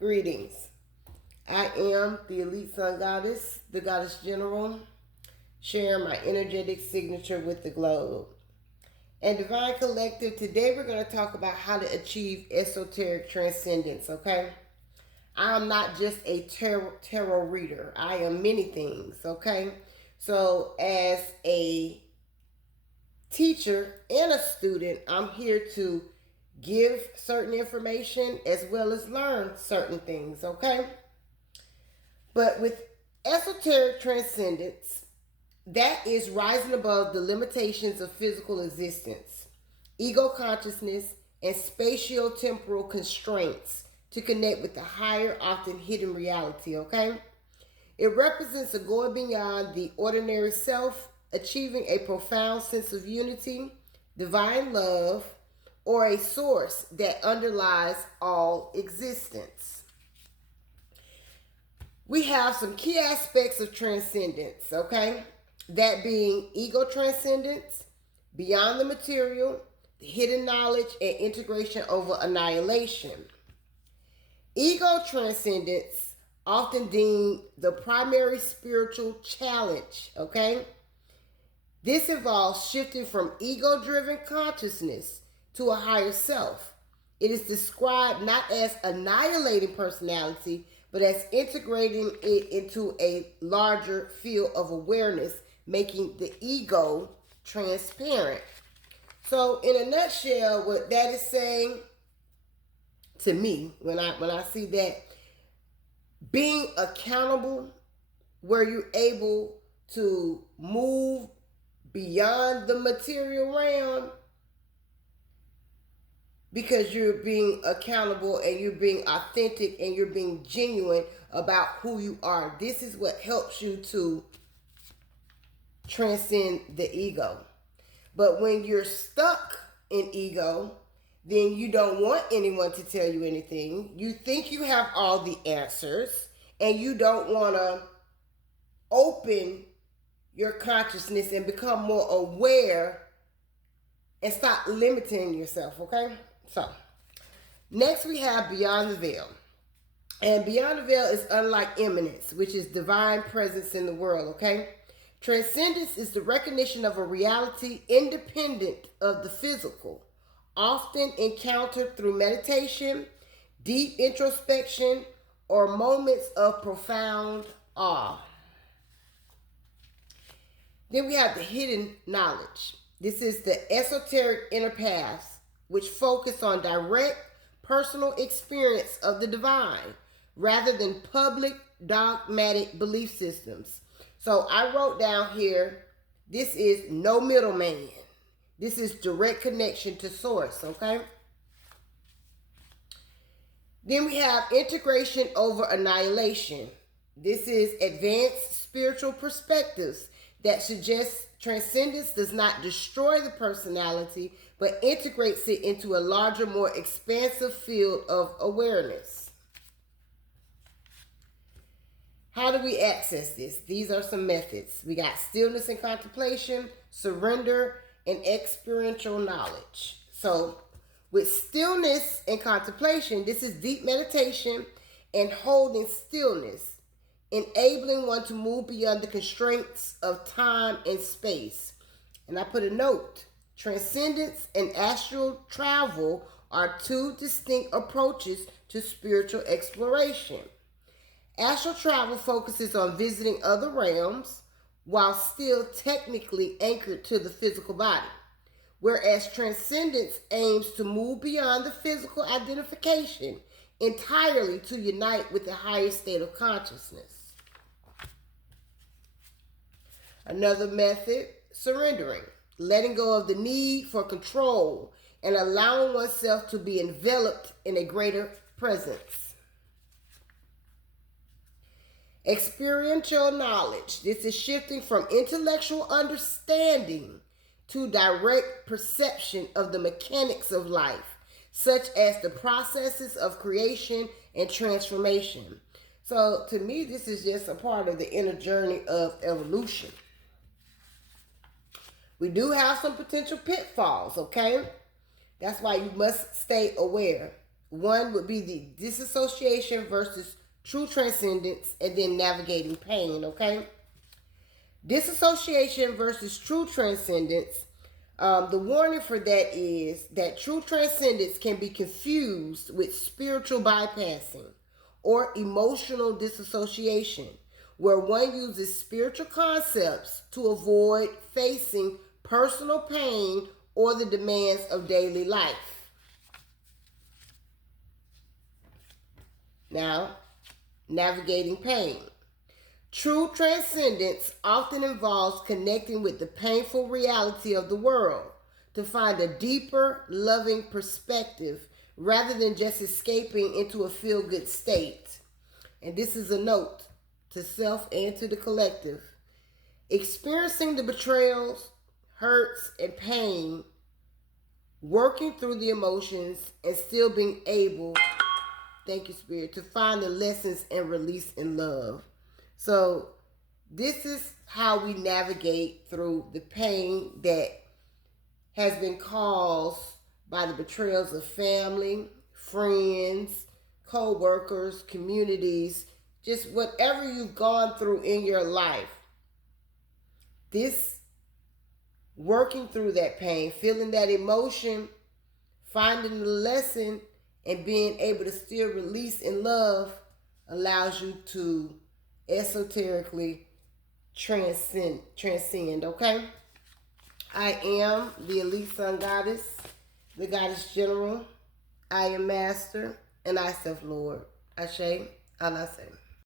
Greetings. I am the Elite Sun Goddess, the Goddess General, sharing my energetic signature with the globe. And Divine Collective, today we're going to talk about how to achieve esoteric transcendence, okay? I am not just a tarot reader. I am many things, okay? So as a teacher and a student, I'm here to give certain information as well as learn certain things, okay? But with esoteric transcendence, that is rising above the limitations of physical existence, ego consciousness, and spatio-temporal constraints to connect with the higher, often hidden reality, okay? It represents a going beyond the ordinary self, achieving a profound sense of unity, divine love, or a source that underlies all existence. We have some key aspects of transcendence, okay? That being ego transcendence, beyond the material, the hidden knowledge, and integration over annihilation. Ego transcendence, often deemed the primary spiritual challenge, okay? This involves shifting from ego-driven consciousness to a higher self. It is described not as annihilating personality, but as integrating it into a larger field of awareness, making the ego transparent. So, in a nutshell, what that is saying to me, when I see that, being accountable, where you're able to move beyond the material realm, because you're being accountable and you're being authentic and you're being genuine about who you are. This is what helps you to transcend the ego. But when you're stuck in ego, then you don't want anyone to tell you anything. You think you have all the answers and you don't want to open your consciousness and become more aware and stop limiting yourself, okay? So, next we have Beyond the Veil. And Beyond the Veil is unlike immanence, which is divine presence in the world, okay? Transcendence is the recognition of a reality independent of the physical, often encountered through meditation, deep introspection, or moments of profound awe. Then we have the hidden knowledge. This is the esoteric inner paths, which focus on direct personal experience of the divine rather than public dogmatic belief systems. So I wrote down here, this is no middleman. This is direct connection to source, okay? Then we have integration over annihilation. This is advanced spiritual perspectives that suggests transcendence does not destroy the personality, but integrates it into a larger, more expansive field of awareness. How do we access this? These are some methods. We got stillness and contemplation, surrender, and experiential knowledge. So, with stillness and contemplation, this is deep meditation and holding stillness, enabling one to move beyond the constraints of time and space. And I put a note. Transcendence and astral travel are two distinct approaches to spiritual exploration. Astral travel focuses on visiting other realms while still technically anchored to the physical body, whereas transcendence aims to move beyond the physical identification entirely to unite with the higher state of consciousness. Another method, surrendering, letting go of the need for control and allowing oneself to be enveloped in a greater presence. Experiential knowledge. This is shifting from intellectual understanding to direct perception of the mechanics of life, such as the processes of creation and transformation. So to me, this is just a part of the inner journey of evolution. We do have some potential pitfalls, okay? That's why you must stay aware. One would be the disassociation versus true transcendence, and then navigating pain, okay? Disassociation versus true transcendence. The warning for that is that true transcendence can be confused with spiritual bypassing or emotional disassociation, where one uses spiritual concepts to avoid facing personal pain or the demands of daily life. Now, navigating pain. True transcendence often involves connecting with the painful reality of the world to find a deeper, loving perspective rather than just escaping into a feel-good state. And this is a note to self and to the collective. Experiencing the betrayals, hurts, and pain, working through the emotions, and still being able, thank you, Spirit, to find the lessons and release in love. So this is how we navigate through the pain that has been caused by the betrayals of family, friends, co-workers, communities, just whatever you've gone through in your life. This working through that pain, feeling that emotion, finding the lesson, and being able to still release in love allows you to esoterically transcend, okay? I am the elite sun goddess, the goddess general. I am master, and I self Lord. Ashe, Alase.